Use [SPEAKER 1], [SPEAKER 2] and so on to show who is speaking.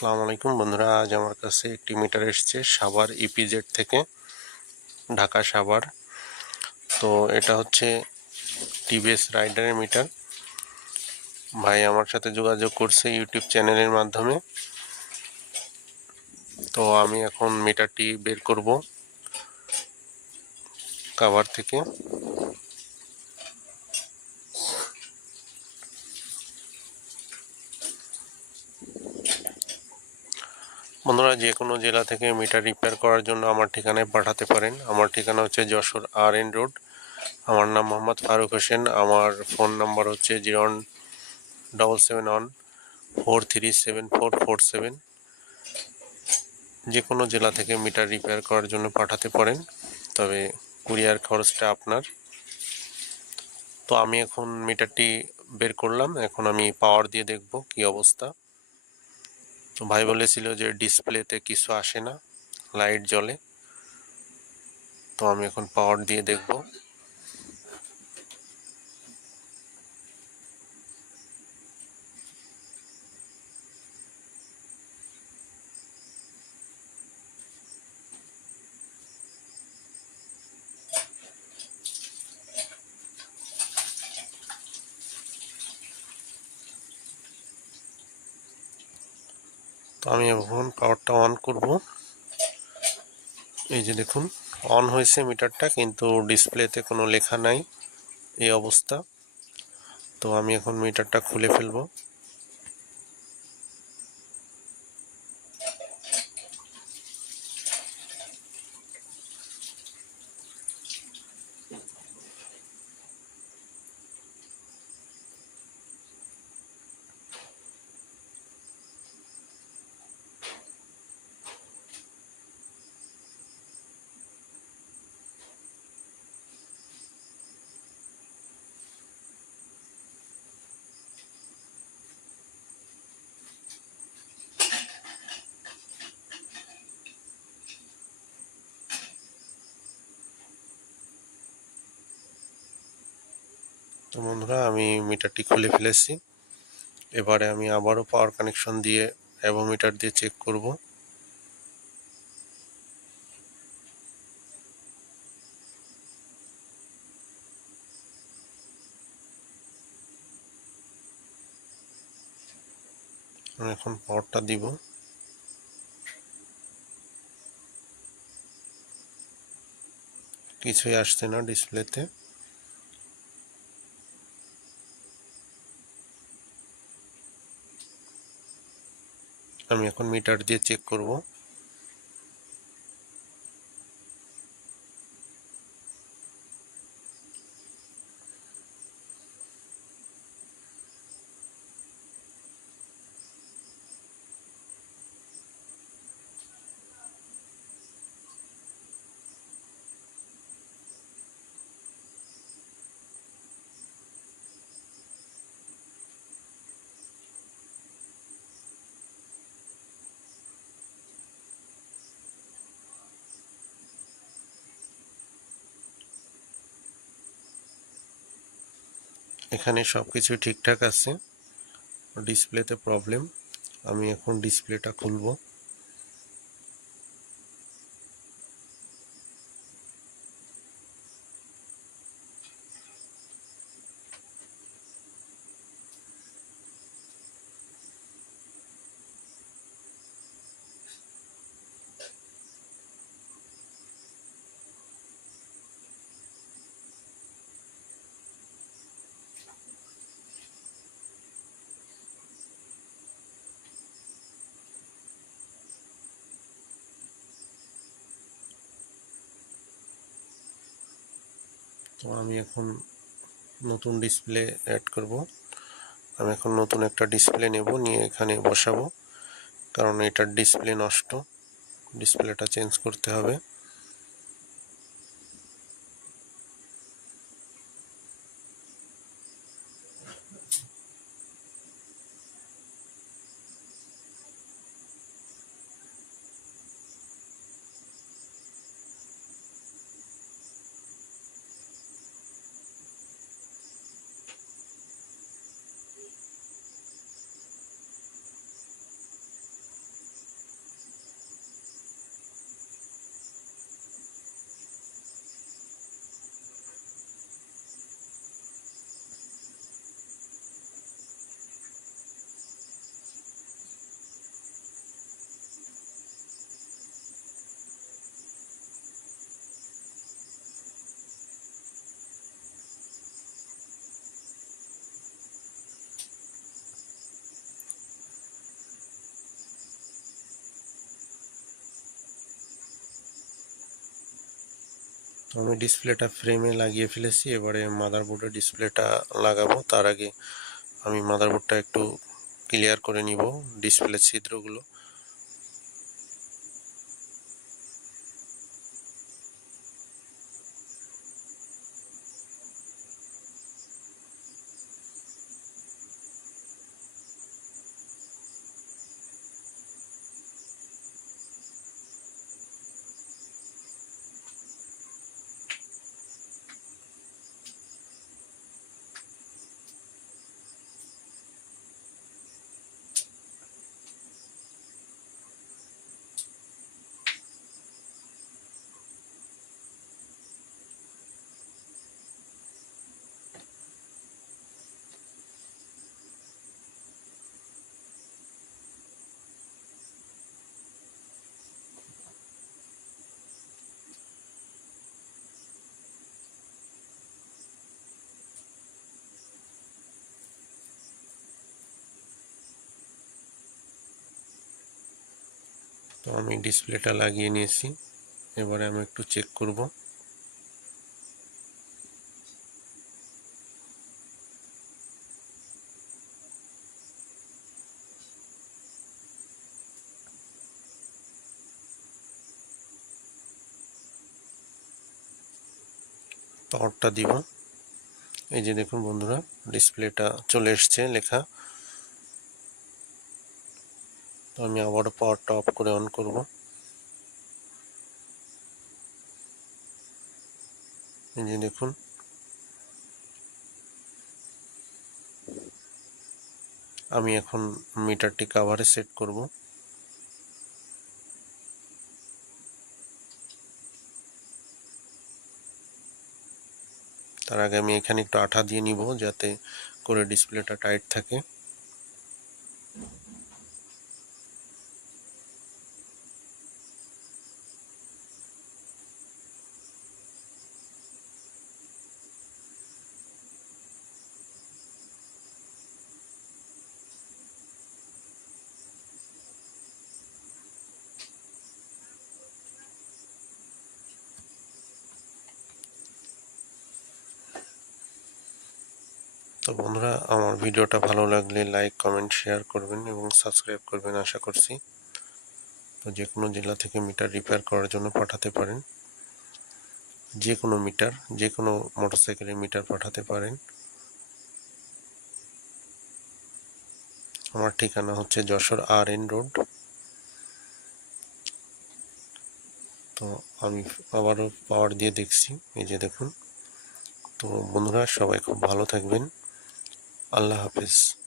[SPEAKER 1] আসসালামু আলাইকুম বন্ধুরা, আজ আমার কাছে একটি মিটার এসেছে সাভার ইপিজেড থেকে, ঢাকা সাভার। তো এটা হচ্ছে টিভিএস রাইডারের মিটার। ভাই আমার সাথে যোগাযোগ করছে ইউটিউব চ্যানেলের মাধ্যমে। তো আমি এখন মিটারটি বের করব কাভার থেকে। বন্ধুরা, যে কোনো জেলা থেকে মিটার রিপেয়ার করার জন্য আমার ঠিকানায় পাঠাতে পারেন। আমার ঠিকানা হচ্ছে যশোর আর এন রোড। আমার নাম মোহাম্মদ ফারুক হোসেন। আমার ফোন নাম্বার হচ্ছে zero one double seven one four three seven four four seven. যে কোনো জেলা থেকে মিটার রিপেয়ার করার জন্য পাঠাতে পারেন। তবে কুরিয়ার খরচটা আপনার। তো আমি এখন মিটারটি বের করলাম। এখন আমি পাওয়ার দিয়ে দেখব কি অবস্থা। তো ভাই বলেছিল যে ডিসপ্লেতে কিছু আসে না লাইট জ্বলে। তো আমি এখন পাওয়ার দিয়ে দেখব। আমি এখন পাওয়ারটা অন করব। এই যে দেখুন অন হয়েছে মিটারটা, কিন্তু ডিসপ্লেতে কোনো লেখা নাই এই অবস্থা। তো আমি এখন মিটারটা খুলে ফেলব। তো বন্ধুরা, আমি মিটারটি খুলে ফেলেছি। এবারে আমি আবারও পাওয়ার কানেকশন দিয়ে অ্যাভোমিটার দিয়ে চেক করব। এখন পাওয়ারটা দিব। কিছুই আসছে না ডিসপ্লেতে আমি এখন মিটার দিয়ে চেক করব। এখানে সব কিছু ঠিকঠাক আছে। ডিসপ্লেতে প্রবলেম। আমি এখন ডিসপ্লেটা খুলব। তো আমি এখন নতুন ডিসপ্লে অ্যাড করব। আমি এখন নতুন একটা ডিসপ্লে নেব, নিয়ে এখানে বসাবো। কারণ এটার ডিসপ্লে নষ্ট। ডিসপ্লেটা চেঞ্জ করতে হবে। তো আমি ডিসপ্লেটা ফ্রেমে লাগিয়ে ফেলেছি, এবারে মাদারবোর্ডে ডিসপ্লেটা লাগাবো। তার আগে আমি মাদারবোর্ডটা একটু ক্লিয়ার করে নিব ডিসপ্লে ছিদ্রগুলো। তো আমি ডিসপ্লেটা লাগিয়ে নিয়েছি। এবারে আমি একটু চেক করব। পাওয়ারটা দিব। এই যে দেখুন বন্ধুরা, ডিসপ্লেটা চলে এসছে লেখা। আমি আবারও পাওয়ারটা অফ করে অন করব। এই যে দেখুন। আমি এখন মিটারটি কাভারে সেট করব। তার আগে আমি এখানে একটু আঠা দিয়ে নিব যাতে করে ডিসপ্লেটা টাইট থাকে। তো বন্ধুরা, আমার ভিডিওটা ভালো লাগলে লাইক কমেন্ট শেয়ার করবেন এবং সাবস্ক্রাইব করবেন আশা করছি। তো যে কোনো জেলা থেকে মিটার রিপেয়ার করার জন্য পাঠাতে পারেন। যে কোনো মিটার যে কোনো মোটরসাইকেলের মিটার পাঠাতে পারেন। আমার ঠিকানা হচ্ছে যশোর আর এন রোড তো আমি আবারও পাওয়ার দিয়ে দেখছি, এই যে দেখুন। তো বন্ধুরা, সবাই খুব ভালো থাকবেন। আল্লাহ হাফিজ।